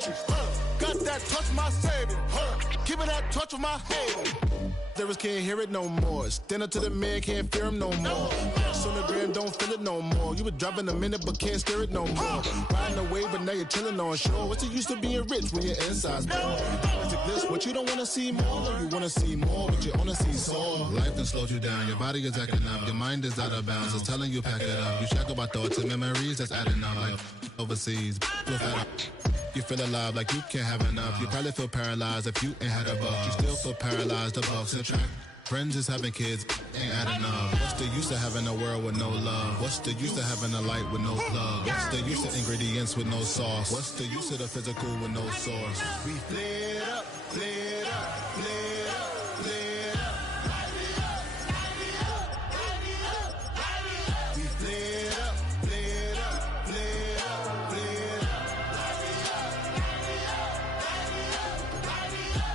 matrix. Got that touch, my savior. Keeping that touch with my hater. Lyrics can't hear it no more. Stand up to the man, can't fear him no more. On the gram, don't feel it no more. You were driving a minute, but can't steer it no more. Riding away, but now you're chilling on shore. What's it used to being rich when your inside's poor? This, what you don't want to see more, you want to see more, but you only see sore. Life done slowed you down, your body is acting up, your mind is out of bounds, it's telling you pack it up. You shack about thoughts and memories that's adding up like overseas. You feel alive like you can't have enough. You probably feel paralyzed if you ain't had a buck. You still feel paralyzed, the bucks and track. Friends is having kids, ain't adding up. What's the use of having a world with no love? What's the use of having a light with no plug? What's the use of ingredients with no sauce? What's the use of the physical with no source? We flared up, flared up, flared up, flared up. We flared up, flared up, flared up, flared up.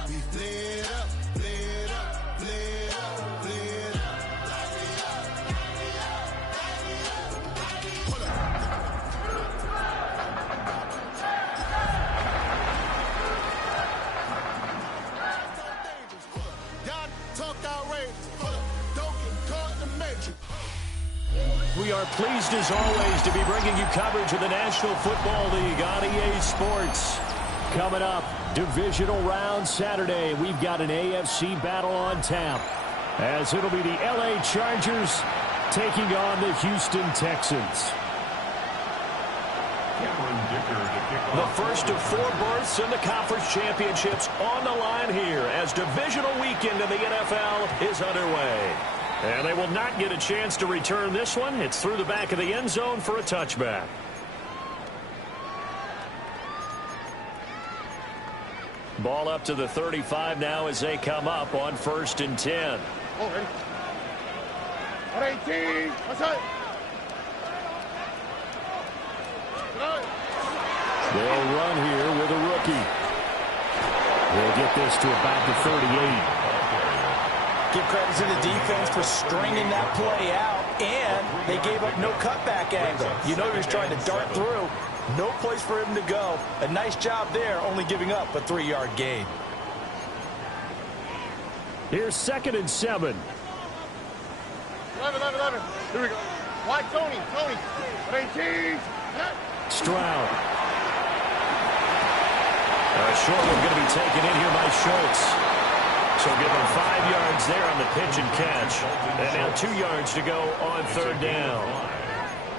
We flared up, flared up, flared up, flared We are pleased as always to be bringing you coverage of the National Football League on EA Sports. Coming up, divisional round Saturday. We've got an AFC battle on tap, as it'll be the LA Chargers taking on the Houston Texans. The first of 4 berths in the conference championships on the line here as divisional weekend in the NFL is underway. And they will not get a chance to return this one. It's through the back of the end zone for a touchback. Ball up to the 35 now as they come up on 1st and 10. Oh, ready? 18. What's up? They'll run here with a rookie. They'll get this to about the 38. Give credit to the defense for stringing that play out, and they gave up no cutback angle. You know he was trying to dart through. No place for him to go. A nice job there, only giving up a 3-yard gain. Here's 2nd and 7. 11. Here we go. Wide Tony. 18. Stroud. Short one going to be taken in here by Schultz. So give him 5 yards there on the pitch and catch. And now 2 yards to go on 3rd down.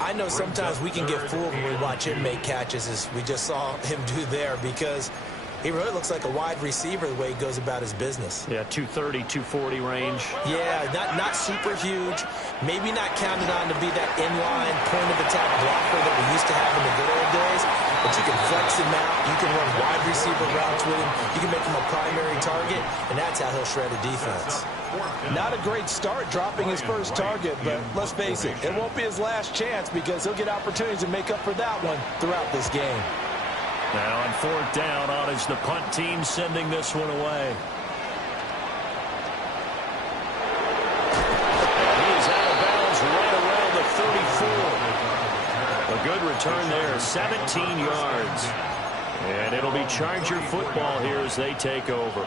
I know sometimes we can get fooled when we watch him make catches, as we just saw him do there, because he really looks like a wide receiver the way he goes about his business. Yeah, 230, 240 range. Yeah, not super huge. Maybe not counted on to be that inline point-of-attack blocker that we used to have in the good old days. But you can flex him out. You can run wide receiver routes with him. You can make him a primary target, and that's how he'll shred a defense. Not a great start dropping his first target, but let's face it, it won't be his last chance because he'll get opportunities to make up for that one throughout this game. Now on 4th down, on is the punt team sending this one away. And he is out of bounds right around the 34. A good return there, 17 yards. And it'll be Charger football here as they take over.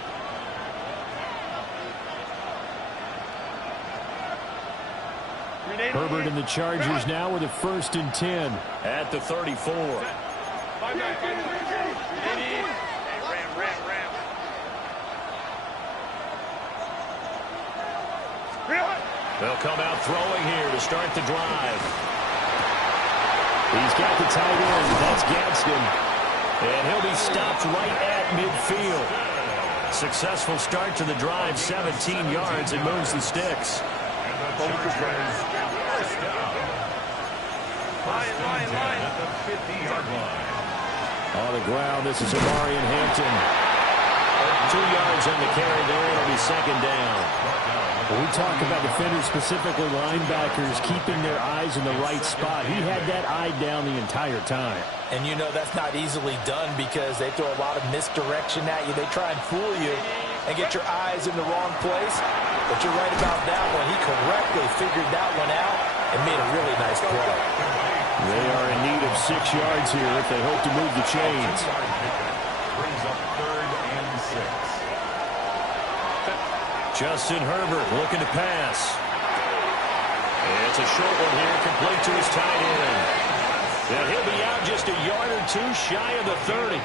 Herbert and the Chargers now with a 1st and 10 at the 34. They'll come out throwing here to start the drive. He's got the tight end. That's Gadsden. And he'll be stopped right at midfield. Successful start to the drive, 17 yards, and moves the sticks. On the ground, this is Amarian Hampton. 2 yards on the carry there. It'll be 2nd down. When we talk about defenders, specifically linebackers, keeping their eyes in the right spot, he had that eye down the entire time. And you know that's not easily done because they throw a lot of misdirection at you. They try and fool you and get your eyes in the wrong place. But you're right about that one. He correctly figured that one out and made a really nice play. They are in need of 6 yards here if they hope to move the chains. brings up 3rd and 6. Justin Herbert looking to pass. It's a short one here, complete to his tight end. And he'll be out just a yard or two shy of the 30.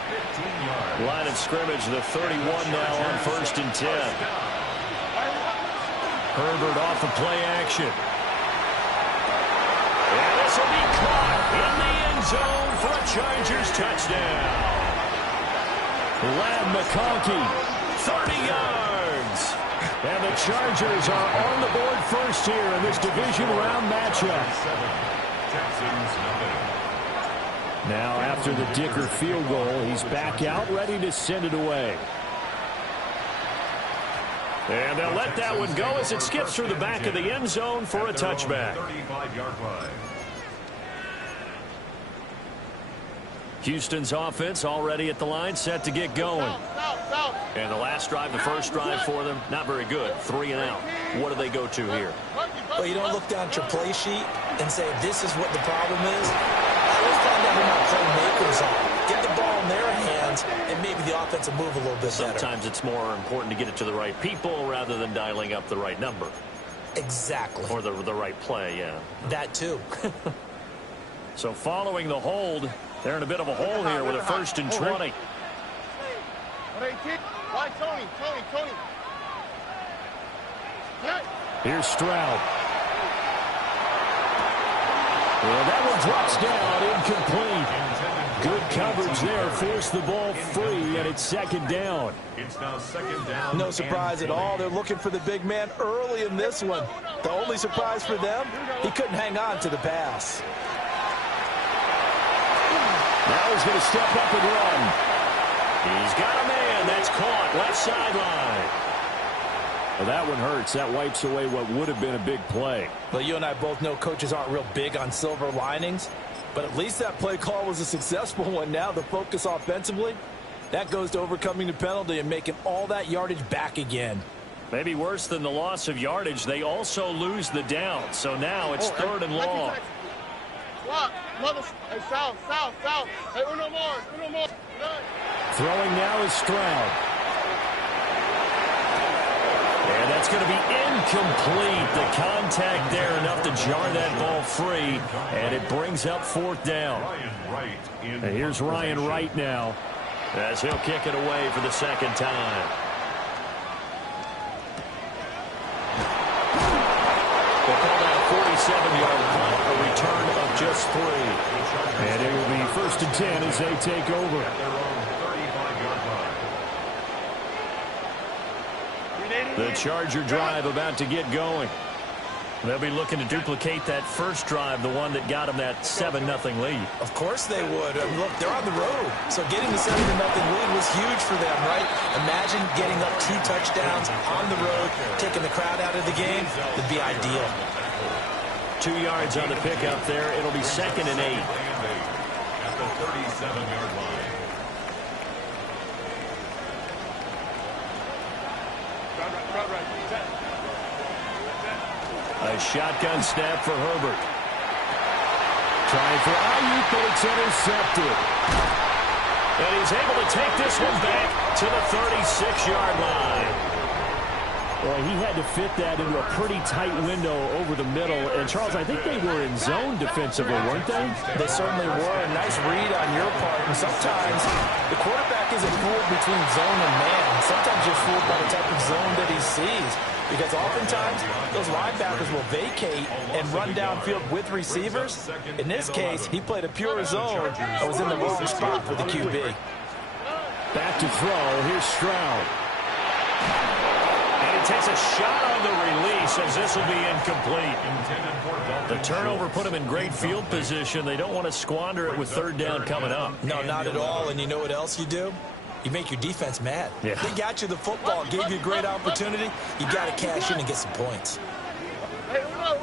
Line of scrimmage, the 31 now on 1st and 10. Herbert off the play action. And this will be caught in the end zone for a Chargers touchdown. Lad McConkey, 30 yards. And the Chargers are on the board first here in this division round matchup. Now after the Dicker field goal, he's back out ready to send it away. And they'll let that one go as it skips through the back of the end zone for a touchback. 35-yard line. Houston's offense already at the line, set to get going. And the last drive, the first drive for them, not very good. 3 and out. What do they go to here? Well, you don't look down at your play sheet and say, this is what the problem is. I always find out who my playmakers are. Get the ball in their hands, and maybe the offense will move a little bit better. Sometimes it's more important to get it to the right people rather than dialing up the right number. Exactly. Or the right play, yeah. That too. So following the hold, they're in a bit of a hole here with a 1st and 20. Why, Tony? Here's Stroud. Well, that one drops down, incomplete. Good coverage there, forced the ball free, and it's 2nd down. It's now 2nd down. No surprise at all. They're looking for the big man early in this one. The only surprise for them, he couldn't hang on to the pass. Now he's going to step up and run. He's got a man. That's caught. Left sideline. Well, that one hurts. That wipes away what would have been a big play. Well, you and I both know coaches aren't real big on silver linings, but at least that play call was a successful one. Now the focus offensively, that goes to overcoming the penalty and making all that yardage back again. Maybe worse than the loss of yardage, they also lose the down. So now it's 3rd and long. Hey, south. Hey, uno more. Throwing now is Stroud. And that's going to be incomplete. The contact there enough to jar that ball free, and it brings up 4th down. And here's Ryan Wright now as he'll kick it away for the 2nd time. We'll call that a 47-yard punt, a return of just 3. And it will be 1st and 10 as they take over. The Charger drive about to get going. They'll be looking to duplicate that first drive, the one that got them that 7-0 lead. Of course they would. Look, they're on the road. So getting the 7-0 lead was huge for them, right? Imagine getting up 2 touchdowns on the road, taking the crowd out of the game. Would be ideal. 2 yards on the pickup there. It'll be 2nd and 8. At the 37-yard line. A shotgun snap for Herbert. Trying for Ayuk, but it's intercepted. And he's able to take this one back to the 36-yard line. Well, he had to fit that into a pretty tight window over the middle. And, Charles, I think they were in zone defensively, weren't they? They certainly were. A nice read on your part. And sometimes the quarterback isn't fooled between zone and man. Sometimes you're fooled by the type of zone that he sees. Because oftentimes, those linebackers will vacate and run downfield with receivers. In this case, he played a pure zone and was in the wrong spot for the QB. Back to throw. Here's Stroud. And he takes a shot on the release as this will be incomplete. The turnover put him in great field position. They don't want to squander it with 3rd down coming up. No, not at all. And you know what else you do? You make your defense mad. Yeah. They got you the football, gave you a great opportunity. You got to cash in and get some points. Hey, uno.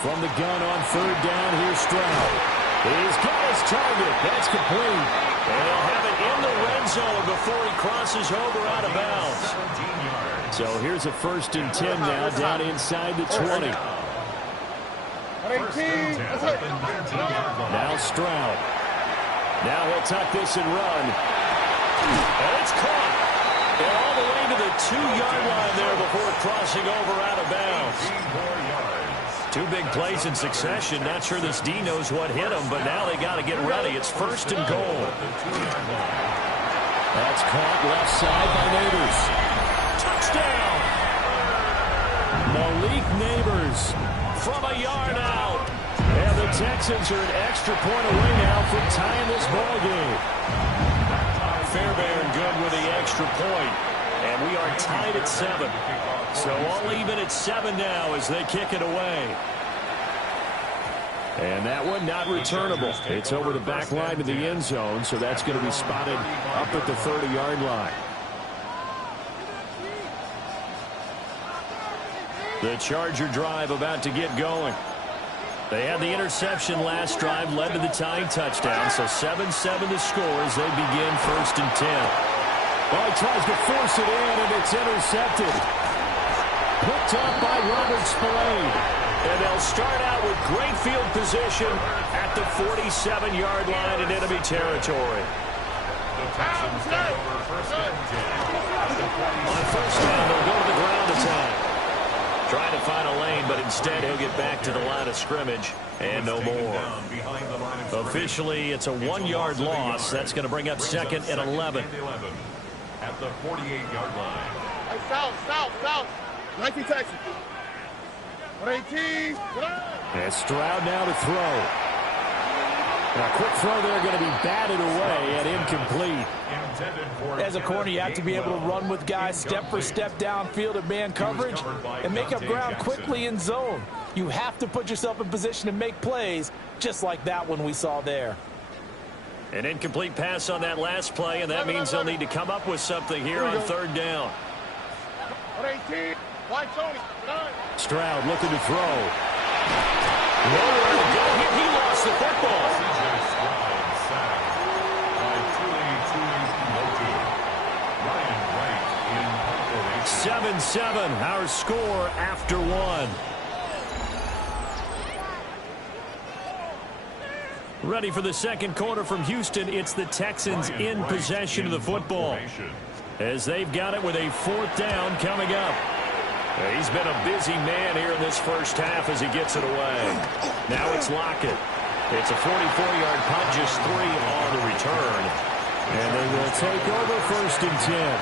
From the gun on 3rd down, here's Stroud. He's got his target. That's complete. And he'll have it in the red zone before he crosses over out of bounds. So here's a 1st and 10 now down inside the 20. Now Stroud. Now he'll tuck this and run. And it's caught. And all the way to the 2-yard line there before crossing over out of bounds. 2 big plays in succession. Not sure this D knows what hit him, but now they got to get ready. It's 1st and goal. That's caught left side by Neighbors. Touchdown! Malik Neighbors from a yard out. And the Texans are an extra point away now from tying this ball game. Fairbairn good with the extra point. And we are tied at 7. So all even at 7 now as they kick it away. And that one not returnable. It's over the back line to the end zone, so that's going to be spotted up at the 30-yard line. The Charger drive about to get going. They had the interception last drive, led to the tying touchdown, so 7-7 the score as they begin 1st and 10. Well, he tries to force it in, and it's intercepted. Picked up by Robert Spillane. And they'll start out with great field position at the 47-yard line in enemy territory. The Texans take over 1st and 10. On 1st down, they'll go to the ground attack. Trying to find a lane, but instead he'll get back to the line of scrimmage and no more. Officially, it's a 1-yard loss. That's going to bring up 2nd and 11. At the 48-yard line. Hey, south. 19 Texans. 118. And Stroud now to throw. Now, a quick throw there going to be batted away and incomplete. As a corner, you have to be able to run with guys step for step downfield at man coverage and make up ground quickly in zone. You have to put yourself in position to make plays, just like that one we saw there. An incomplete pass on that last play, and that means they'll need to come up with something here on 3rd down. 118. White Tony. Stroud looking to throw. Nowhere to go here. He lost the football. 7-7, our score after 1. Ready for the second quarter from Houston. It's the Texans in possession of the football as they've got it with a 4th down coming up. He's been a busy man here in this first half as he gets it away. Now it's Lockett. It's a 44-yard punt, just 3 on the return. And they will take over 1st and 10.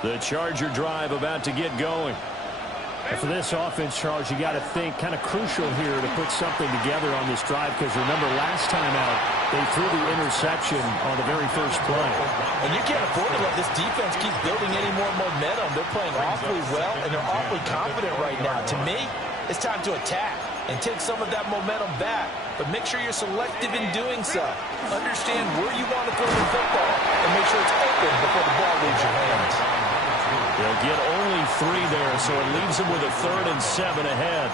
The Charger drive about to get going. And for this offense, Charles, you got to think kind of crucial here to put something together on this drive, because remember last time out they threw the interception on the very first play. And you can't afford to let this defense keep building any more momentum. They're playing awfully well, and they're awfully confident right now. To me, it's time to attack and take some of that momentum back, but make sure you're selective in doing so. Understand where you want to throw the football and make sure it's open before the ball leaves your hands. They'll get only 3 there, so it leaves them with a 3rd and 7 ahead.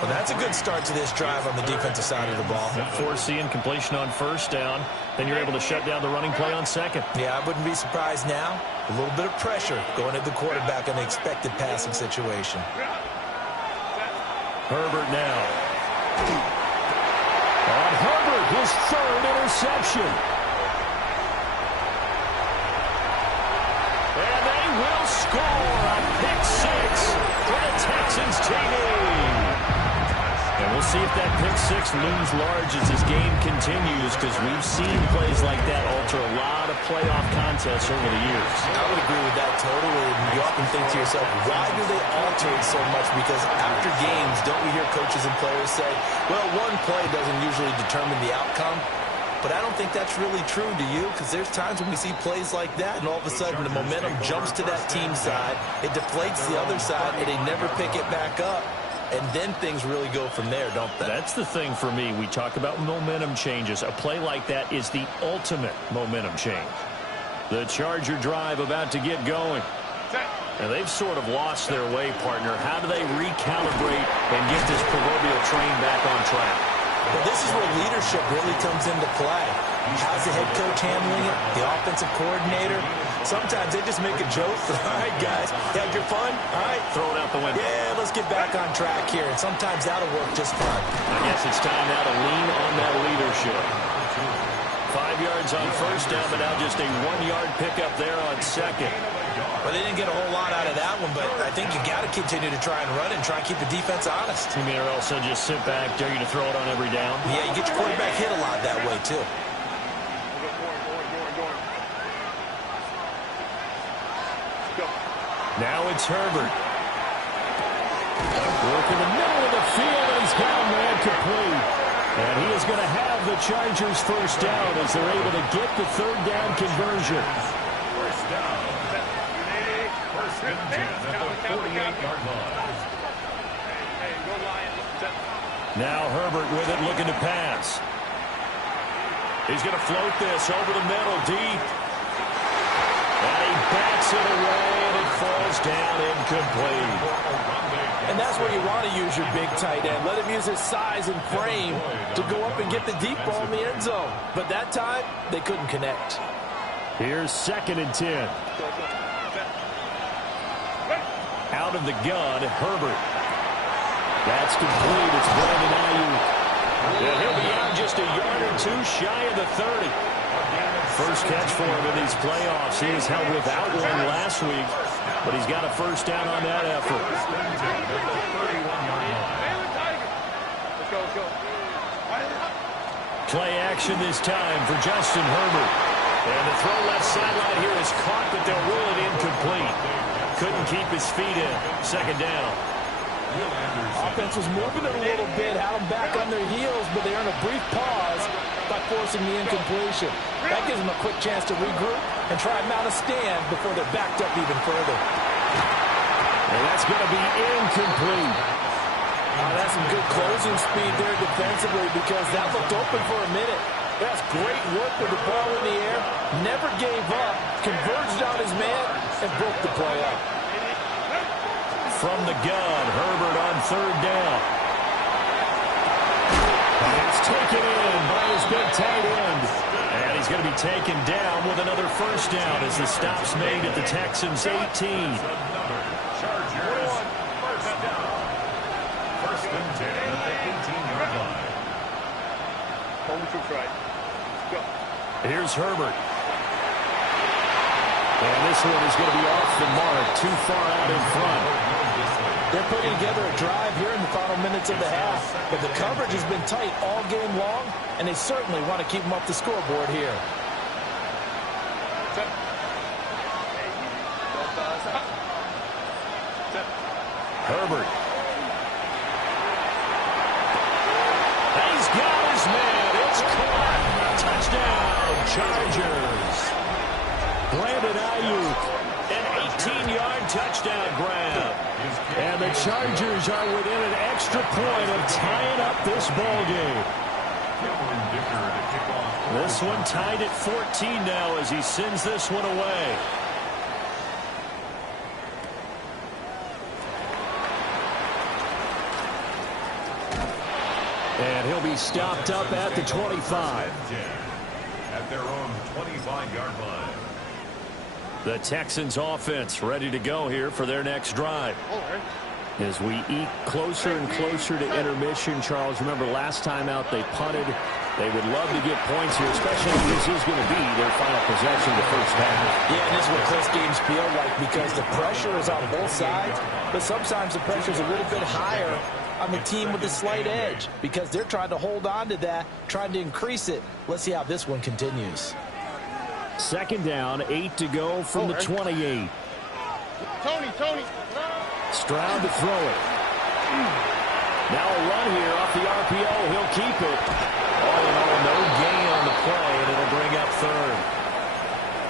Well, that's a good start to this drive on the defensive side of the ball. Force the incompletion on 1st down. Then you're able to shut down the running play on 2nd. Yeah, I wouldn't be surprised now. A little bit of pressure going at the quarterback in the expected passing situation. Herbert now. On Herbert, his 3rd interception. And they will score a pick 6 for the Texans TV. And we'll see if that pick 6 looms large as this game continues, because we've seen plays like that alter a lot of playoff contests over the years. I would agree with that totally. You often think to yourself, why do they alter it so much? Because after games, don't we hear coaches and players say, well, one play doesn't usually determine the outcome? But I don't think that's really true, do you? Because there's times when we see plays like that, and all of a sudden the momentum jumps to that team side, it deflates the other side, and they never pick it back up. And then things really go from there, don't they? That's the thing for me. We talk about momentum changes. A play like that is the ultimate momentum change. The Charger drive about to get going. And they've sort of lost their way, partner. How do they recalibrate and get this proverbial train back on track? Well, this is where leadership really comes into play. How's the head coach handling it? The offensive coordinator? Sometimes they just make a joke. All right, guys, you had your fun? All right. Throw it out the window. Yeah, let's get back on track here. And sometimes that'll work just fine. I guess it's time now to lean on that leadership. 5 yards on first down, but now just a 1-yard pickup there on second. Well, they didn't get a whole lot out of that one, but I think you got to continue to try and run and try and keep the defense honest. You mean or else they'll just sit back, dare you to throw it on every down? Yeah, you get your quarterback hit a lot that way, too. Now it's Herbert. Work in the middle of the field, and he's got a man complete. And he is going to have the Chargers first down as they're able to get the third down conversion. First down. First and 10 at the 48-yard line. Now Herbert with it, looking to pass. He's going to float this over the middle, deep. And he backs it away, and it falls down incomplete. And that's where you want to use your big tight end. Let him use his size and frame to go up and get the deep ball in the end zone. But that time, they couldn't connect. Here's 2nd and 10. Out of the gun, Herbert. That's complete. It's Brandon Ayuk. And he'll be out just a yard or two shy of the 30. First catch for him in these playoffs. He was held without one last week, but he's got a first down on that effort. Play action this time for Justin Herbert. And the throw left sideline here is caught, but they'll rule it incomplete. Couldn't keep his feet in. Second down. Offense was moving it a little bit, had them back on their heels, but they earned a brief pause by forcing the incompletion. That gives them a quick chance to regroup and try and mount a stand before they're backed up even further. And that's going to be incomplete. That's some good closing speed there defensively because that looked open for a minute. That's great work with the ball in the air. Never gave up, converged on his man, and broke the play up. From the gun, Herbert on third down. And it's taken in by his big tight end. And he's going to be taken down with another first down as the stop's made at the Texans 18. Chargers, first down. First and 10 at the 18-yard line. Here's Herbert. And this one is going to be off the mark, too far out in front. They're putting together a drive here in the final minutes of the half, but the coverage has been tight all game long, and they certainly want to keep them up the scoreboard here. Herbert. He's got his man. It's caught. Touchdown, Chargers. Brandon Ayuk, an 18-yard touchdown grab. And the Chargers are within an extra point of tying up this ball game. This one tied at 14 now as he sends this one away. And he'll be stopped up at the 25. At their own 25-yard line. The Texans offense ready to go here for their next drive. As we eat closer and closer to intermission, Charles, remember last time out they punted. They would love to get points here, especially if this is going to be their final possession of the first half. Yeah, and this is what close games feel like because the pressure is on both sides, but sometimes the pressure is a little bit higher on the team with the slight edge because they're trying to hold on to that, trying to increase it. Let's see how this one continues. Second down, 8 to go from the 28. Tony. Stroud to throw it. Now a run here off the RPO. He'll keep it. All in all, no gain on the play, and it'll bring up third.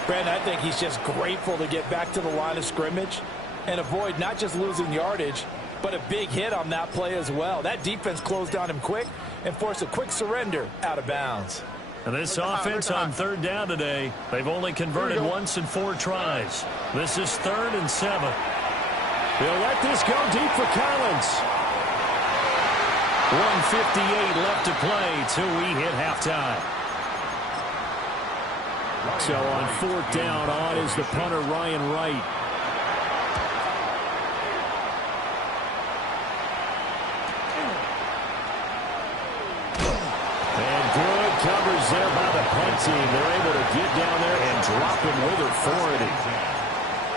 Brandon, I think he's just grateful to get back to the line of scrimmage and avoid not just losing yardage, but a big hit on that play as well. That defense closed on him quick and forced a quick surrender out of bounds. And this offense on third down today, they've only converted once in 4 tries. This is 3rd and 7. They'll let this go deep for Collins. 1:58 left to play till we hit halftime. So on 4th down, on is the punter, Ryan Wright. And good coverage there by the punt team. They're able to get down there and drop him with authority.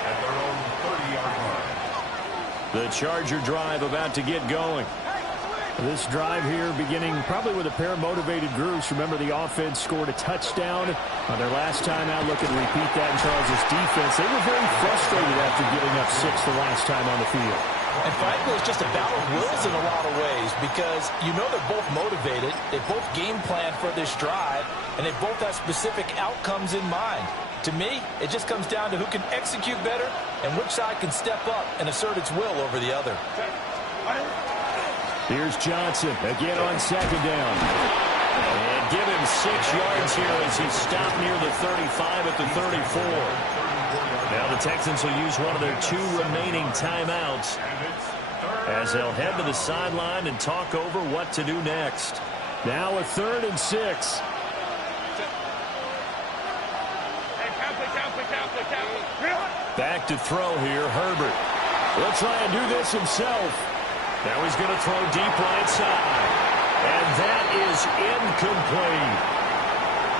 At their own 30-yard line. The Charger drive about to get going. This drive here beginning probably with a pair of motivated groups. Remember, the offense scored a touchdown on their last time out. Looking to repeat that in Charles' defense. They were very frustrated after giving up 6 the last time on the field. And frankly, it's just a battle of wills in a lot of ways because you know they're both motivated. They both game plan for this drive, and they both have specific outcomes in mind. To me, it just comes down to who can execute better and which side can step up and assert its will over the other. Here's Johnson again on 2nd down. And give him 6 yards here as he stopped near the 35 at the 34. Now the Texans will use one of their 2 remaining timeouts as they'll head to the sideline and talk over what to do next. Now a 3rd and 6. Back to throw here, Herbert. He'll try and do this himself. Now he's going to throw deep right side. And that is incomplete.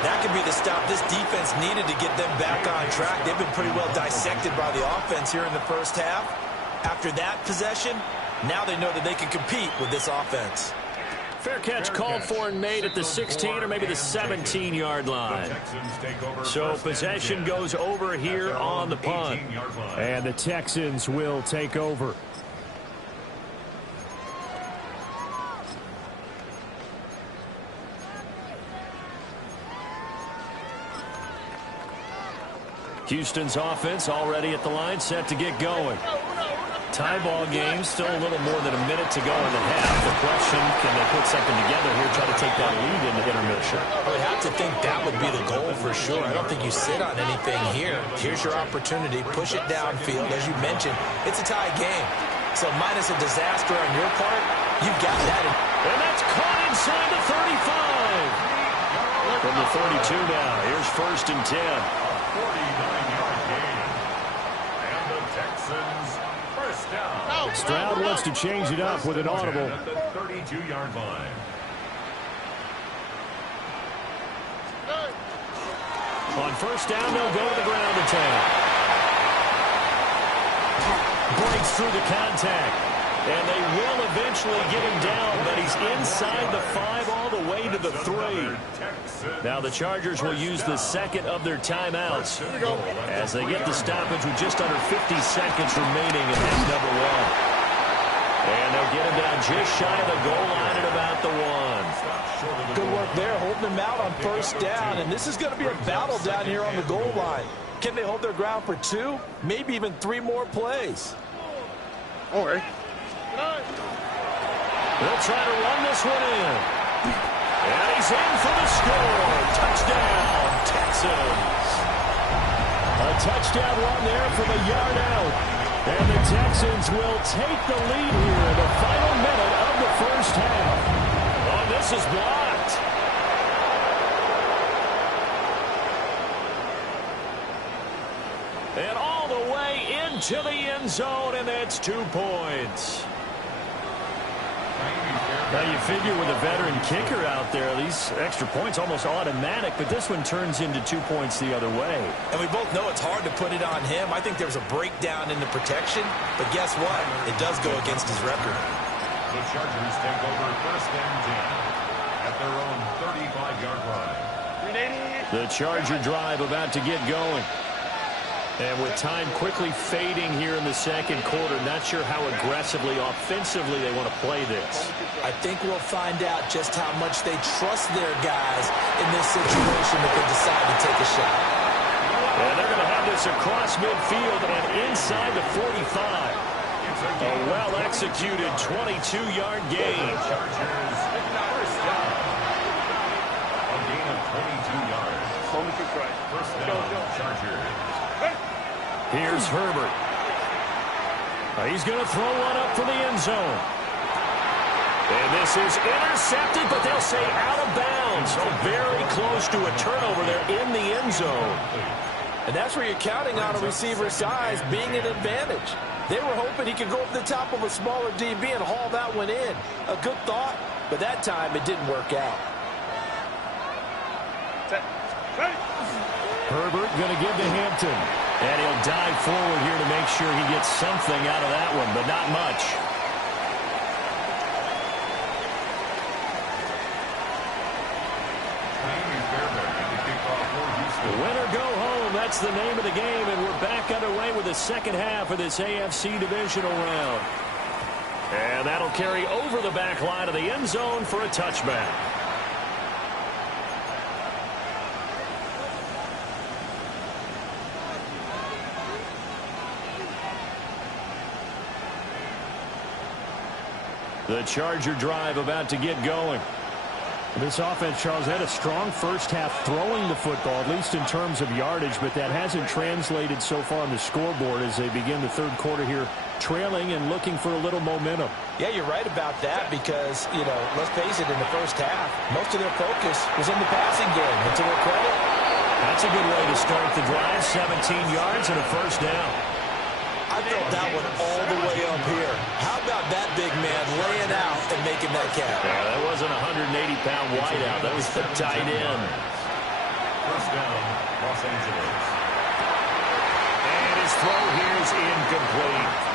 That could be the stop this defense needed to get them back on track. They've been pretty well dissected by the offense here in the first half. After that possession, now they know that they can compete with this offense. Fair catch called for and made at the 16 or maybe the 17-yard line. So possession goes over here on the punt. And the Texans will take over. Houston's offense already at the line, set to get going. Tie ball game, still a little more than a minute to go in the half. The question, can they put something together here, try to take that lead into intermission? Well, you have to think that would be the goal for sure. I don't think you sit on anything here. Here's your opportunity. Push it downfield. As you mentioned, it's a tie game. So minus a disaster on your part, you've got that. And that's caught inside the 35. From the 32 now, here's 1st and 10. 49-yard gain. And the Texans first down. Stroud wants to change it up with an audible. At the 32-yard line. On 1st down, they'll go to the ground attack. Breaks through the contact. And they will eventually get him down, but he's inside the 5 all the way to the 3. Now the Chargers will use the 2nd of their timeouts as they get the stoppage with just under 50 seconds remaining in half number 1. And they'll get him down just shy of the goal line at about the 1. Good work there, holding them out on 1st down, and this is going to be a battle down here on the goal line. Can they hold their ground for 2, maybe even 3 more plays? Don't worry. They'll try to run this one in. And he's in for the score. Touchdown, Texans. A touchdown run there from a yard out. And the Texans will take the lead here in the final minute of the first half. Oh, this is blocked. And all the way into the end zone, and that's 2 points. Now you figure with a veteran kicker out there, these extra points almost automatic, but this one turns into 2 points the other way. And we both know it's hard to put it on him. I think there's a breakdown in the protection, but guess what? It does go against his record. The Chargers take over 1st and 10 at their own 35-yard line. The Charger drive about to get going. And with time quickly fading here in the 2nd quarter, not sure how aggressively, offensively they want to play this. I think we'll find out just how much they trust their guys in this situation if they decide to take a shot. And they're going to have this across midfield and inside the 45. A well-executed 22-yard gain. Chargers first down. A gain of 22 yards. First down, Chargers. Here's Herbert. He's going to throw one up for the end zone. And this is intercepted, but they'll say out of bounds. So very close to a turnover there in the end zone. And that's where you're counting on a receiver's size being an advantage. They were hoping he could go over the top of a smaller DB and haul that one in. A good thought, but that time it didn't work out. Herbert going to give to Hampton. And he'll dive forward here to make sure he gets something out of that one, but not much. Win or go home, that's the name of the game, and we're back underway with the second half of this AFC divisional round. And that'll carry over the back line of the end zone for a touchback. The Charger drive about to get going. This offense, Charles, had a strong first half throwing the football, at least in terms of yardage, but that hasn't translated so far on the scoreboard as they begin the third quarter here, trailing and looking for a little momentum. Yeah, you're right about that because, let's face it, in the first half, most of their focus was in the passing game. And to their credit, that's a good way to start the drive, 17 yards and a first down. I felt that one all the way up here. How about that big man laying out and making that catch? Yeah, that wasn't a 180-pound wideout. That was the tight end. First down, Los Angeles. And his throw here is incomplete.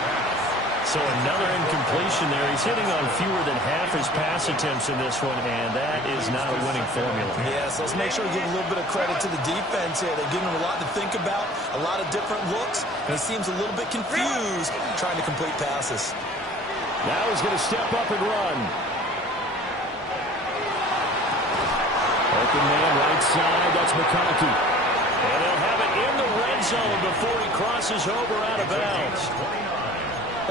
So another incompletion there. He's hitting on fewer than half his pass attempts in this one, and that is not a winning formula. Yes, let's make sure we give a little bit of credit to the defense here. They've given him a lot to think about, a lot of different looks, and he seems a little bit confused trying to complete passes. Now he's going to step up and run. Open man right side, that's McConkey. And they'll have it in the red zone before he crosses over out of bounds.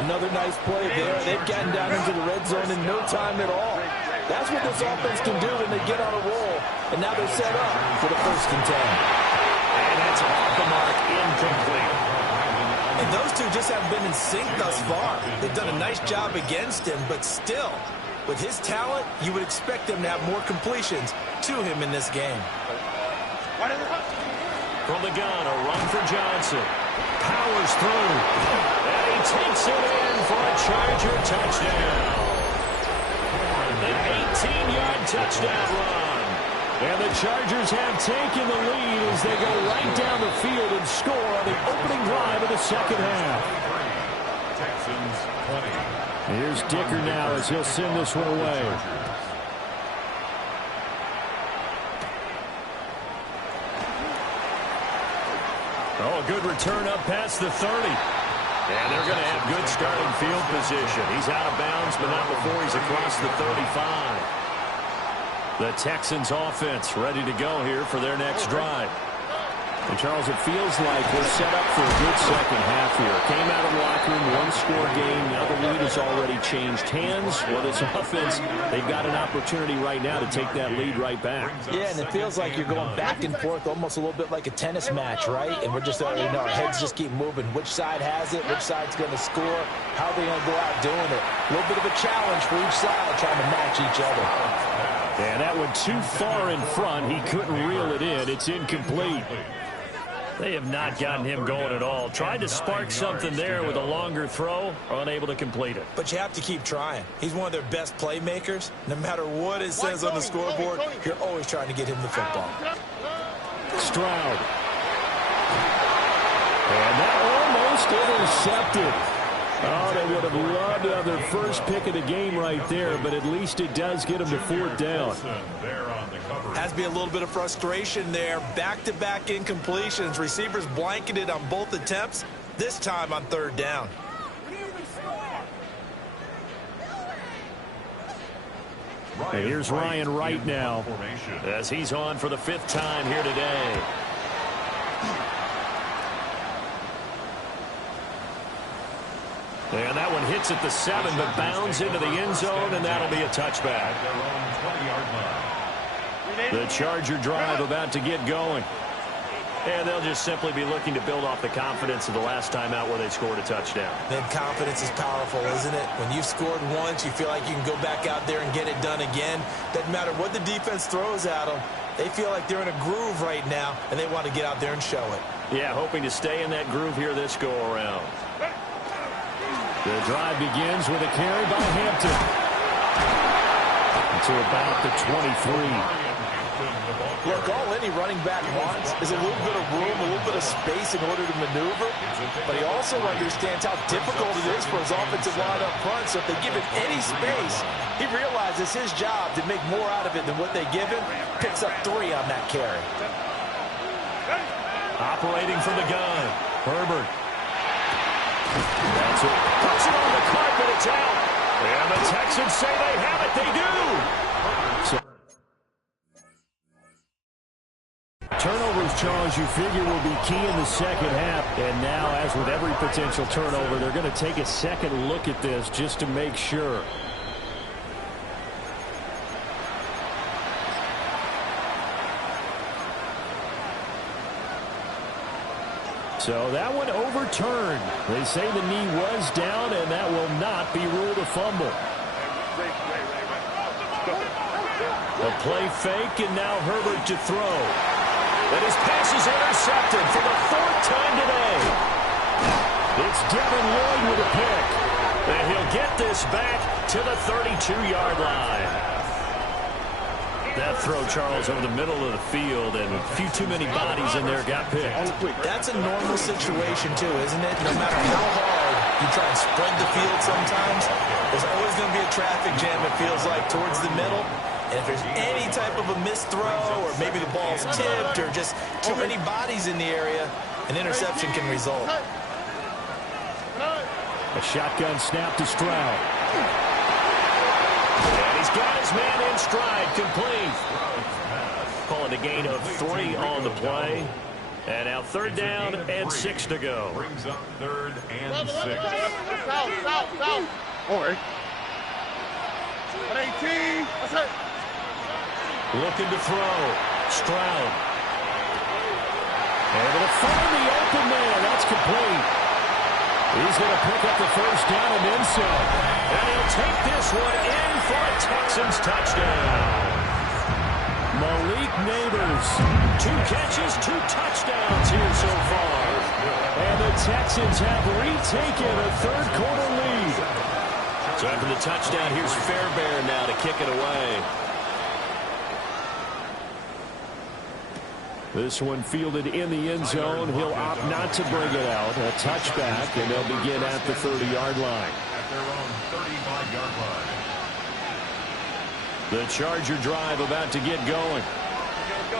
Another nice play there. They've gotten down into the red zone in no time at all. That's what this offense can do when they get on a roll. And now they're set up for the 1st and 10. And that's off the mark, incomplete. And those two just haven't been in sync thus far. They've done a nice job against him, but still, with his talent, you would expect them to have more completions to him in this game. From the gun, a run for Johnson. Powers through. And he takes it in for a Charger touchdown. An 18-yard touchdown run. And the Chargers have taken the lead as they go right down the field and score on the opening drive of the second half. Texans 20. Here's Dicker now as he'll send this one away. Oh, a good return up past the 30. And they're going to have good starting field position. He's out of bounds, but not before he's across the 35. The Texans offense ready to go here for their next drive. And, Charles, it feels like we're set up for a good second half here. Came out of the locker room, one-score game. Now the lead has already changed hands. Well, this offense, they've got an opportunity right now to take that lead right back. Yeah, and it feels like you're going back and forth almost a little bit like a tennis match, right? And we're just, our heads just keep moving. Which side has it? Which side's going to score? How are they going to go out doing it? A little bit of a challenge for each side trying to match each other. And that one too far in front. He couldn't reel it in. It's incomplete. They have not gotten him going at all. Tried to spark something there with a longer throw, unable to complete it. But you have to keep trying. He's one of their best playmakers. No matter what it says on the scoreboard, you're always trying to get him the football. Stroud. And that almost intercepted. Oh, they would have loved to have their first pick of the game right there, but at least it does get them to 4th down. Has to be a little bit of frustration there. Back-to-back incompletions. Receivers blanketed on both attempts, this time on 3rd down. And here's Ryan Wright now as he's on for the 5th time here today. And that one hits at the 7, but bounds into the end zone, and that'll be a touchback. The Charger drive about to get going. And they'll just simply be looking to build off the confidence of the last time out where they scored a touchdown. Then confidence is powerful, isn't it? When you've scored once, you feel like you can go back out there and get it done again. Doesn't matter what the defense throws at them. They feel like they're in a groove right now, and they want to get out there and show it. Yeah, hoping to stay in that groove here this go-around. The drive begins with a carry by Hampton. To about the 23. Look, all any running back wants is a little bit of room, a little bit of space in order to maneuver. But he also understands how difficult it is for his offensive line up front. So if they give him any space, he realizes his job to make more out of it than what they give him. Picks up 3 on that carry. Operating from the gun, Herbert. That's it. Puts it on the carpet. It's out. And the Texans say they have it. They do. Turnovers, Charles, you figure will be key in the second half. And now, as with every potential turnover, they're going to take a second look at this just to make sure. So that one overturned. They say the knee was down, and that will not be ruled a fumble. A play fake, and now Herbert to throw. And his pass is intercepted for the 4th time today. It's Devin Lloyd with a pick. And he'll get this back to the 32-yard line. That throw, Charles, over the middle of the field, and a few too many bodies in there got picked. That's a normal situation, too, isn't it? No matter how hard you try and spread the field sometimes, there's always going to be a traffic jam, it feels like, towards the middle. And if there's any type of a missed throw, or maybe the ball's tipped, or just too many bodies in the area, an interception can result. A shotgun snap to Stroud. And he's got his man in stride, complete. Calling a gain of 3 on the play. And now 3rd down and 6 to go. Brings up 3rd and 6. South. Or 18. That's it. Looking to throw. Stroud. Able to find the open man. That's complete. He's going to pick up the 1st down and then some. And he'll take this one in for a Texans touchdown. Malik Neighbors. 2 catches, 2 touchdowns here so far. And the Texans have retaken a 3rd quarter lead. So after the touchdown, here's Fairbairn now to kick it away. This one fielded in the end zone. He'll opt not to bring it out. A touchback, and they'll begin at the 30-yard line. At their own 35-yard line. The Charger drive about to get going.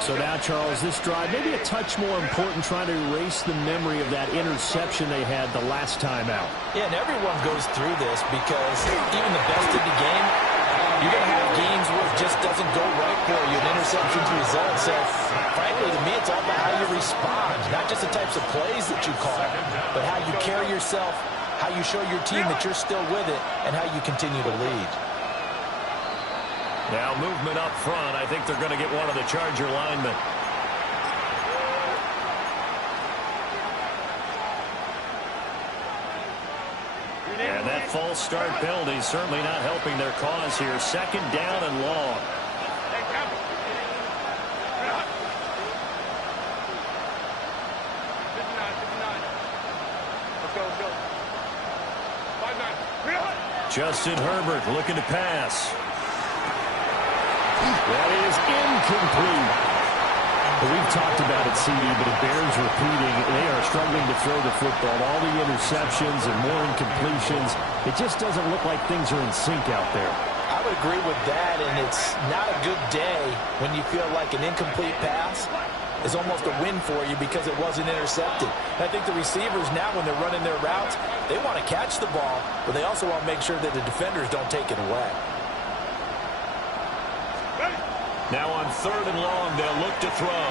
So now, Charles, this drive maybe a touch more important, trying to erase the memory of that interception they had the last time out. Yeah, and everyone goes through this because even the best in the game, you're going to have games where it just doesn't go right for you. An interception's result. So, frankly, to me, it's all about how you respond. Not just the types of plays that you call, but how you carry yourself, how you show your team that you're still with it, and how you continue to lead. Now movement up front. I think they're going to get one of the Charger linemen. And that false start penalty is certainly not helping their cause here. 2nd down and long. Justin Herbert looking to pass. That is incomplete. We've talked about it, CD, but it bears repeating. They are struggling to throw the football. All the interceptions and more incompletions. It just doesn't look like things are in sync out there. I would agree with that, and it's not a good day when you feel like an incomplete pass is almost a win for you because it wasn't intercepted. And I think the receivers now, when they're running their routes, they want to catch the ball, but they also want to make sure that the defenders don't take it away. Now on 3rd and long, they'll look to throw.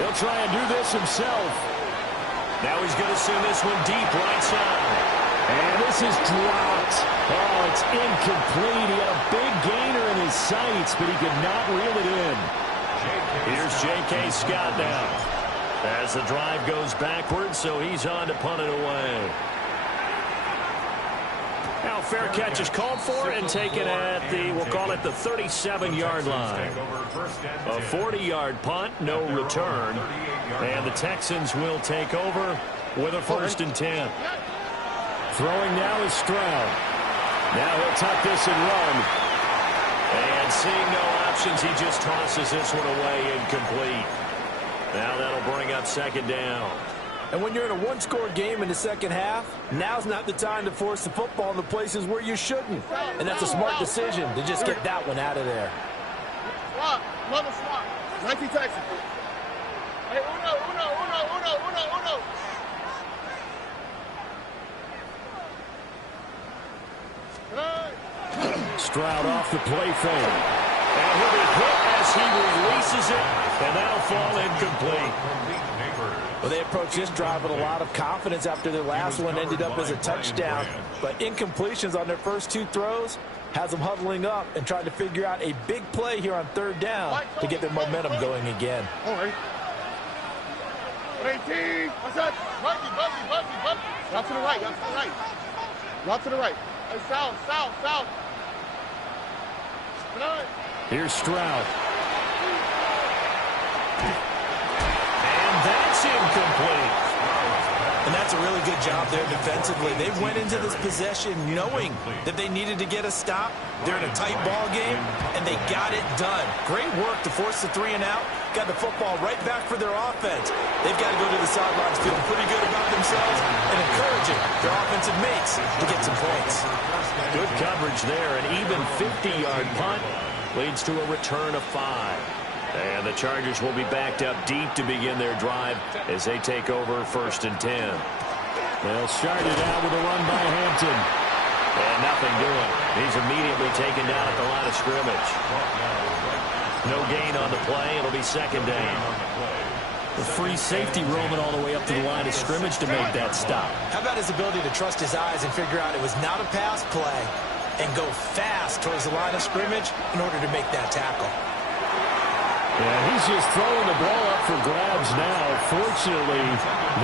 He'll try and do this himself. Now he's going to send this one deep right side. And this is dropped. Oh, it's incomplete. He had a big gainer in his sights, but he could not reel it in. Here's J.K. Scott now. As the drive goes backwards, so he's on to punt it away. Now fair catch is called for and taken at the, we'll call it the 37-yard line. A 40-yard punt, no return. And the Texans will take over with a 1st and 10. Throwing now is Stroud. Now he'll tuck this and run. And seeing no options, he just tosses this one away incomplete. Now that'll bring up 2nd down. And when you're in a one-score game in the second half, now's not the time to force the football in the places where you shouldn't. And that's a smart decision to just get that one out of there. Swap. Love a swap. 19 Texans. Hey, uno. Stroud off the play fake. And he'll be hit as he releases it, and that'll fall incomplete. Well, they approached this drive with a lot of confidence after their last one ended up as a touchdown. But incompletions on their first 2 throws has them huddling up and trying to figure out a big play here on 3rd down to get their momentum going again. All right. 18. What's that? Buggy. Drop to the right. Drop to the right. Hey, south. Here's Stroud. And that's incomplete. And that's a really good job there defensively. They went into this possession knowing that they needed to get a stop. They're in a tight ball game, and they got it done. Great work to force the 3 and out. Got the football right back for their offense. They've got to go to the sidelines feeling pretty good about themselves and encouraging their offensive mates to get some points. Good coverage there. An even 50-yard punt leads to a return of 5. And the Chargers will be backed up deep to begin their drive as they take over 1st and 10. They'll start it out with a run by Hampton. And nothing doing. He's immediately taken down at the line of scrimmage. No gain on the play. It'll be 2nd down. The free safety roaming all the way up to the line of scrimmage to make that stop. How about his ability to trust his eyes and figure out it was not a pass play and go fast towards the line of scrimmage in order to make that tackle. Yeah, he's just throwing the ball up for grabs now. Fortunately,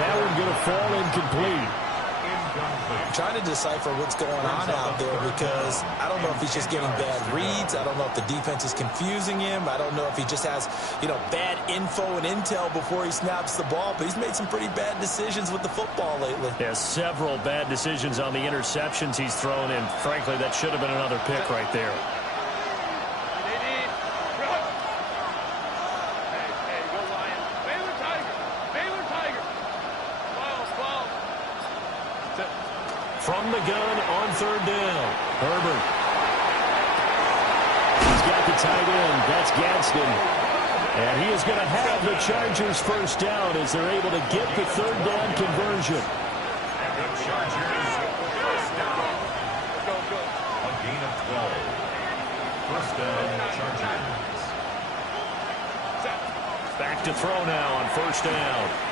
that one going to fall incomplete. I'm trying to decipher what's going on out there because I don't know if he's just getting bad reads. I don't know if the defense is confusing him. I don't know if he just has, bad info and intel before he snaps the ball. But he's made some pretty bad decisions with the football lately. Yeah, several bad decisions on the interceptions he's thrown in. Frankly, that should have been another pick right there. From the gun on 3rd down, Herbert. He's got the tight end. That's Gadsden. And he is going to have the Chargers 1st down as they're able to get the 3rd down conversion. And the Chargers 1st down. A gain of 12. 1st down, Chargers. Back to throw now on 1st down.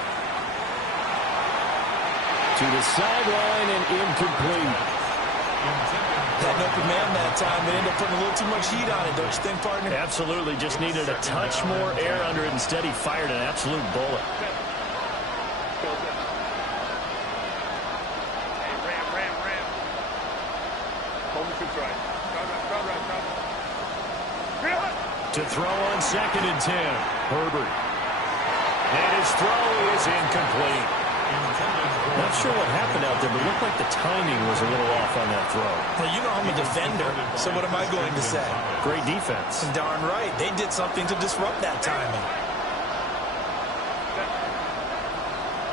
To the sideline and incomplete. Had an open man that time, but ended up putting a little too much heat on it, don't you think, partner? Absolutely. Just needed a touch more air under it. Instead, he fired an absolute bullet. Ram. Hold the shoots right. To throw on 2nd and 10. Herbert. And his throw is incomplete. Not sure what happened out there, but it looked like the timing was a little off on that throw. Well, I'm a defender, so what am I going to say? Great defense. Darn right. They did something to disrupt that timing.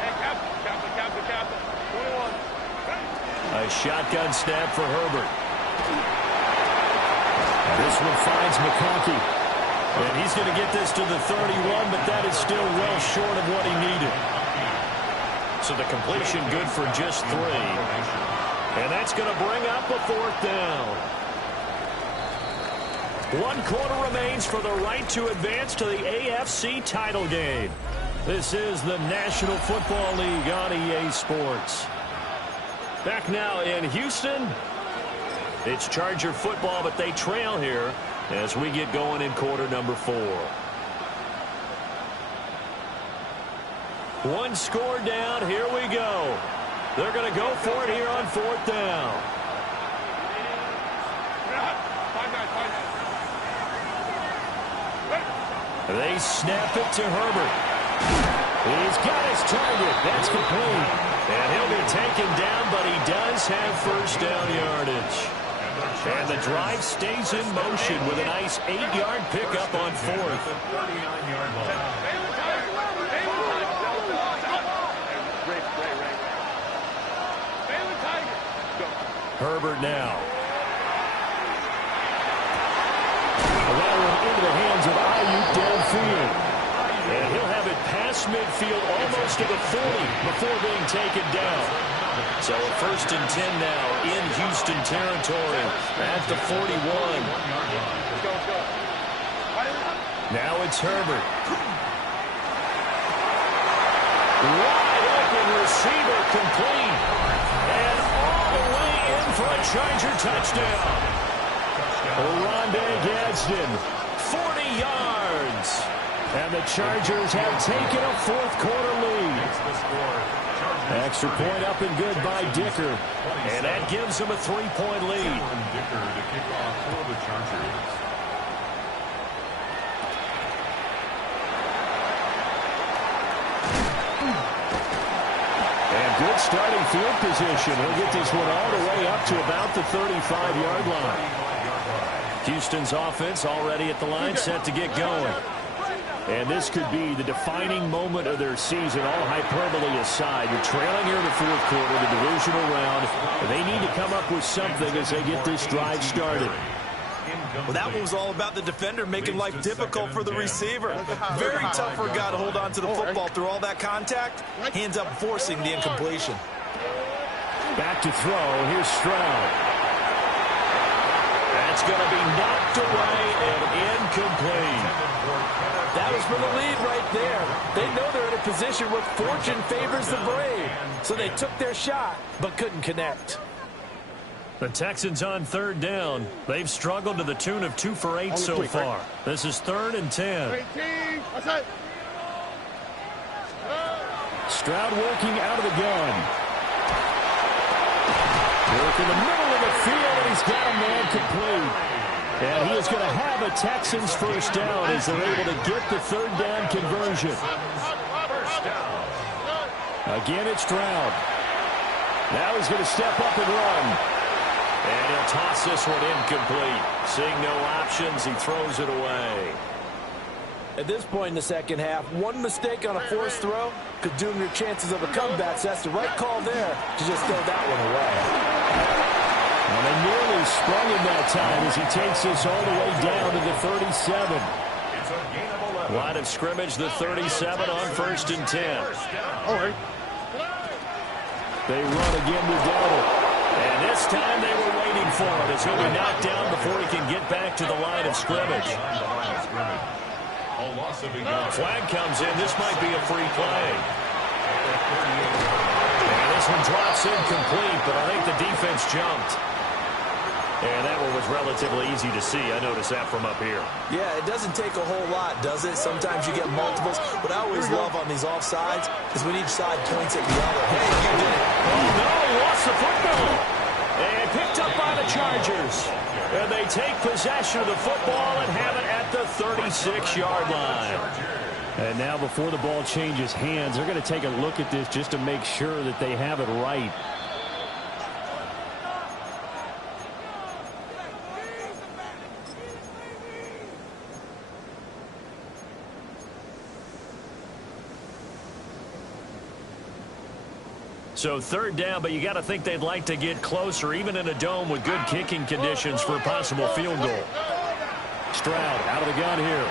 Hey, Captain. 21. A shotgun snap for Herbert. This one finds McConkey. And he's going to get this to the 31, but that is still well short of what he needed. So the completion good for just 3. And that's going to bring up a 4th down. 1 quarter remains for the right to advance to the AFC title game. This is the National Football League on EA Sports. Back now in Houston. It's Charger football, but they trail here as we get going in quarter number 4. One score down. Here we go. They're going to go for it here on 4th down. They snap it to Herbert. He's got his target. That's complete. And he'll be taken down, but he does have first down yardage. And the drive stays in motion with a nice 8-yard pickup on 4th. Herbert now. That one into the hands of Ayuk downfield. And he'll have it past midfield almost to the 40 before being taken down. So a 1st and 10 now in Houston territory at the 41. Now it's Herbert. Wide open receiver complete. And all the way in for a Charger touchdown. Rondé Gadsden, 40 yards. And the Chargers have taken a 4th quarter lead. Extra point up and good by Dicker. And that gives them a 3-point lead. Dicker to kick off for the Chargers. And good starting field position. He'll get this one all the way up to about the 35-yard line. Houston's offense already at the line, set to get going. And this could be the defining moment of their season, all hyperbole aside. You're trailing here in the 4th quarter, the divisional round. They need to come up with something as they get this drive started. Well, that one was all about the defender making life difficult for the receiver. Very tough for a guy to hold on to the football through all that contact. Hands up, forcing the incompletion. Back to throw. Here's Stroud. That's going to be knocked away and incomplete. That was for the lead right there. They know they're in a position where fortune favors the brave. So they took their shot, but couldn't connect. The Texans on 3rd down. They've struggled to the tune of 2 for 8 so far. This is 3rd and 10. Stroud working out of the gun. Work in the middle of the field, and he's got a man complete. And he is going to have a Texans first down as they're able to get the 3rd down conversion. Again, it's Stroud. Now he's going to step up and run. And he'll toss this one incomplete. Seeing no options, he throws it away. At this point in the second half, one mistake on a forced throw could doom your chances of a comeback. So that's the right call there to just throw that one away. And they nearly sprung him that time as he takes this all the way down to the 37. Line of scrimmage, the 37 on 1st and 10. They run again to Dowdle. And this time they were waiting for it as he'll be knocked down before he can get back to the line of scrimmage. Flag comes in. This might be a free play. And this one drops incomplete, but I think the defense jumped. And that one was relatively easy to see. I noticed that from up here. Yeah, it doesn't take a whole lot, does it? Sometimes you get multiples. What I always love on these offsides is when each side points at the other. Hey, you did it. Oh, no, he lost the football. And picked up by the Chargers. And they take possession of the football and have it at the 36-yard line. And now before the ball changes hands, they're going to take a look at this just to make sure that they have it right. So 3rd down, but you got to think they'd like to get closer, even in a dome with good kicking conditions for a possible field goal. Stroud out of the gun here.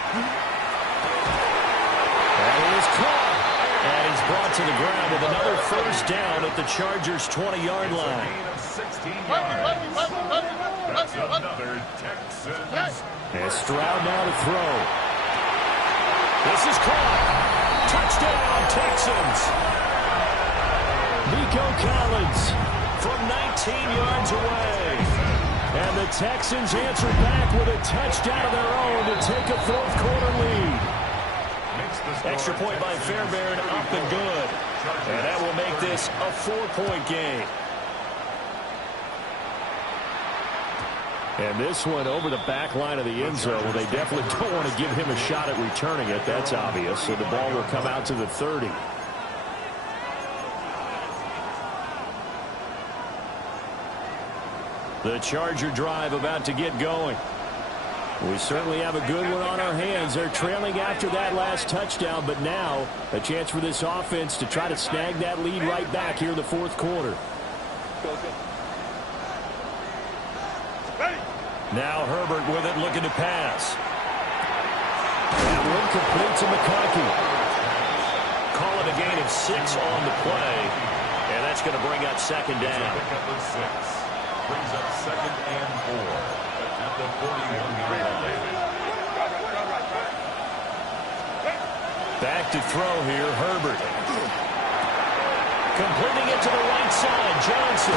And he is caught. And he's brought to the ground with another first down at the Chargers' 20-yard line. That's another Texans. And Stroud now to throw. This is caught. Touchdown, Texans. Nico Collins from 19 yards away. And the Texans answer back with a touchdown of their own to take a 4th quarter lead. Extra point by Fairbairn, up and good. And that will make this a 4-point game. And this one over the back line of the end zone. Well, they definitely don't want to give him a shot at returning it. That's obvious. So the ball will come out to the 30. The Charger drive about to get going. We certainly have a good one on our hands. They're trailing after that last touchdown, but now a chance for this offense to try to snag that lead right back here in the fourth quarter. Now Herbert with it, looking to pass. That one complete to McConkey. Call it a gain of 6 on the play, and that's going to bring up second down. Brings up 2nd and 4 at the 41-yard line. Back to throw here, Herbert. Completing it to the right side, Johnson.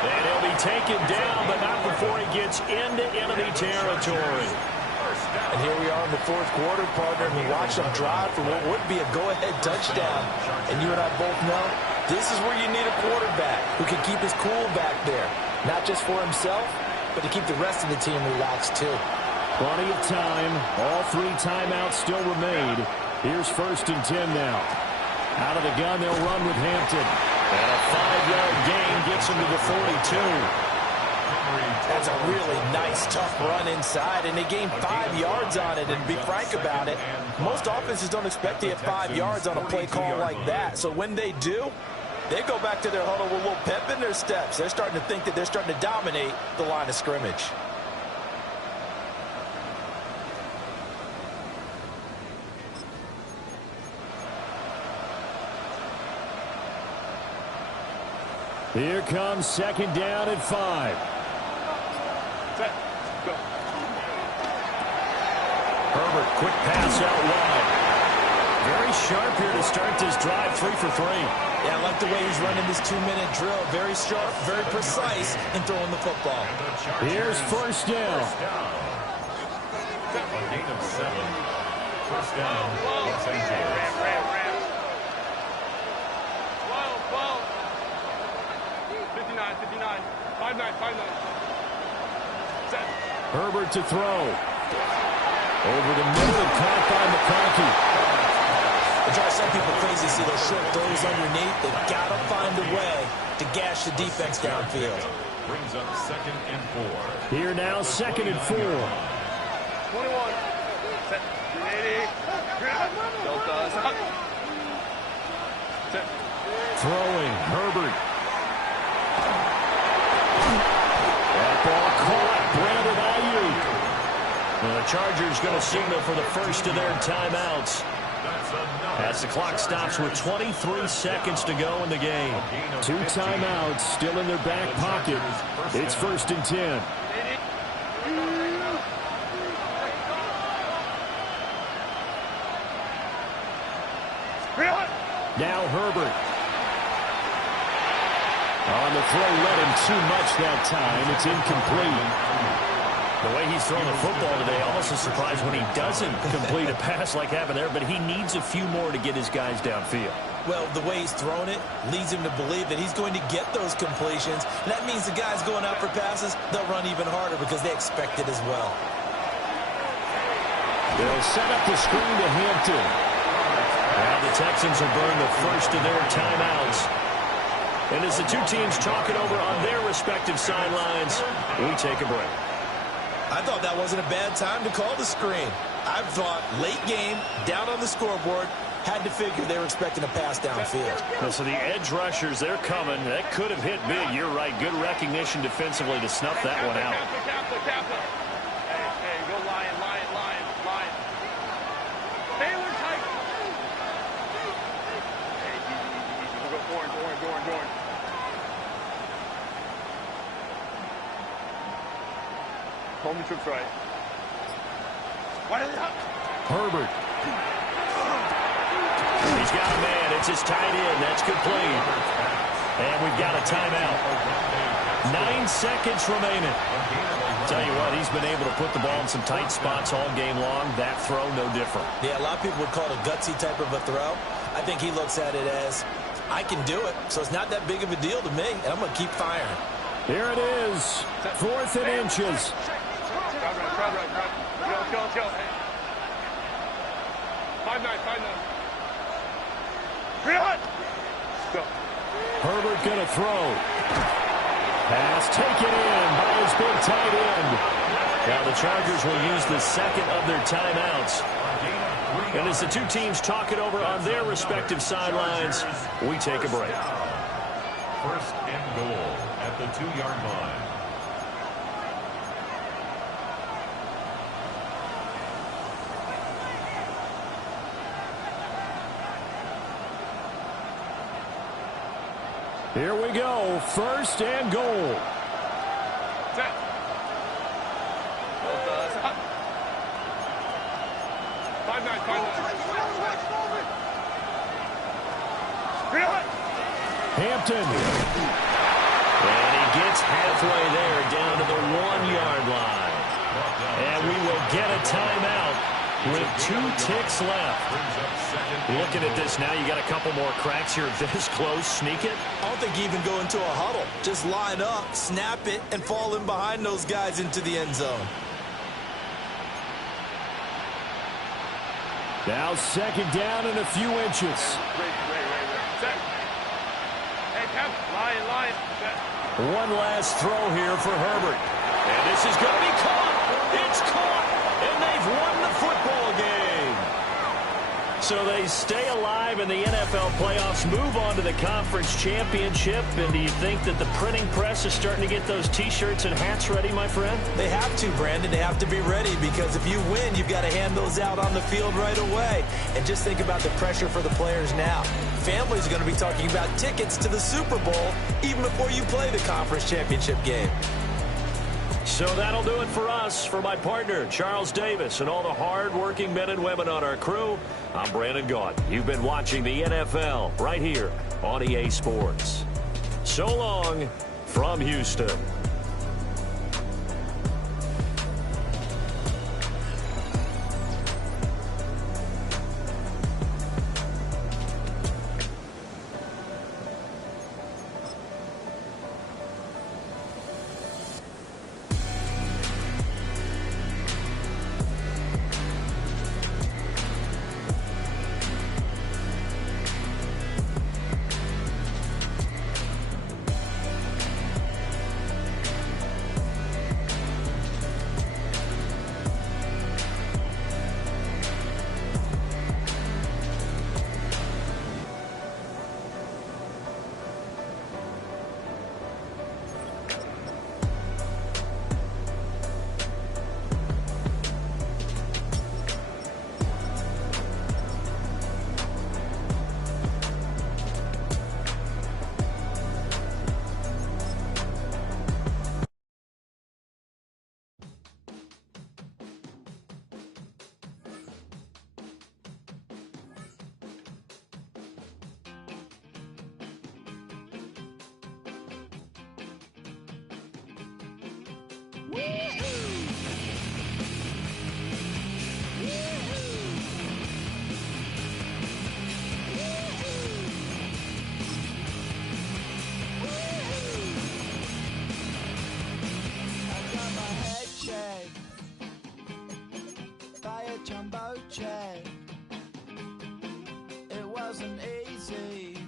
And he'll be taken down, but not before he gets into enemy territory. And here we are in the fourth quarter, partner, and we watch them drive for what would be a go-ahead touchdown. And you and I both know this is where you need a quarterback who can keep his cool back there. Not just for himself, but to keep the rest of the team relaxed too. Plenty of time. All 3 timeouts still remain. Here's 1st and 10 now. Out of the gun, they'll run with Hampton. And a 5-yard gain gets him to the 42. That's a really nice, tough run inside, and they gained 5 yards on it. And to be frank about it, most offenses don't expect to get 5 yards on a play call like that. So when they do, they go back to their huddle with a little pep in their steps. They're starting to think that they're starting to dominate the line of scrimmage. Here comes 2nd down at 5. Set. Go. Herbert, quick pass out wide. Very sharp here to start this drive, 3 for 3. Yeah, I like the way he's running this 2-minute drill. Very sharp, very precise in throwing the football. Here's 1st down. A gain of 7. 1st down, Los Angeles. Ram. 59. 5-9. Set. Herbert to throw. Over the middle and caught by McConkey. It drives some people crazy to see those short throws underneath. They've got to find a way to gash the defense downfield. Brings up 2nd and 4. Here now, 2nd and 4. 21. Set. 380. Set. Throwing, Herbert. That ball caught, Brandon Ayuk. And the Chargers going to signal for the first of their timeouts. As the clock stops with 23 seconds to go in the game. 2 timeouts still in their back pocket. It's 1st and 10. Now Herbert. On the throw, led him too much that time. It's incomplete. The way he's thrown the football today, almost a surprise when he doesn't complete a pass like happened there, but he needs a few more to get his guys downfield. Well, the way he's thrown it leads him to believe that he's going to get those completions. And that means the guys going out for passes, they'll run even harder because they expect it as well. They'll set up the screen to Hampton. Now the Texans will burn the first of their timeouts. And as the two teams talk it over on their respective sidelines, we take a break. I thought that wasn't a bad time to call the screen. I thought late game, down on the scoreboard, had to figure they were expecting a pass downfield. So the edge rushers, they're coming. That could have hit big. You're right. Good recognition defensively to snuff that one out. Hey, go Lion. Taylor tight. Hey, easy. We'll go Orange. Hold me trips right. Herbert. He's got a man. It's his tight end. That's complete. And we've got a timeout. 9 seconds remaining. Tell you what, he's been able to put the ball in some tight spots all game long. That throw, no different. Yeah, a lot of people would call it a gutsy type of a throw. I think he looks at it as, I can do it, so it's not that big of a deal to me, and I'm going to keep firing. Here it is, 4th and inches. Chill. 5-9. Herbert going to throw. Pass taken in by his big tight end. Now the Chargers will use the second of their timeouts. And as the two teams talk it over on their respective sidelines, we take a break. 1st and goal at the 2-yard line. Here we go, 1st and goal. Set. Hampton. And he gets halfway there down to the 1-yard line. And we will get a timeout with 2 ticks left. Looking at this now, you got a couple more cracks here this close. Sneak it. I don't think you even go into a huddle. Just line up, snap it, and fall in behind those guys into the end zone. Now 2nd down and a few inches. Set. Hey, Kev, line. Set. One last throw here for Herbert. And this is going to be caught. It's caught. And they've won the football game. So they stay alive in the NFL playoffs, move on to the conference championship. And do you think that the printing press is starting to get those T-shirts and hats ready, my friend? They have to, Brandon. They have to be ready because if you win, you've got to hand those out on the field right away. And just think about the pressure for the players now. Families are going to be talking about tickets to the Super Bowl even before you play the conference championship game. So that'll do it for us. For my partner, Charles Davis, and all the hard-working men and women on our crew, I'm Brandon Gault. You've been watching the NFL right here on EA Sports. So long from Houston.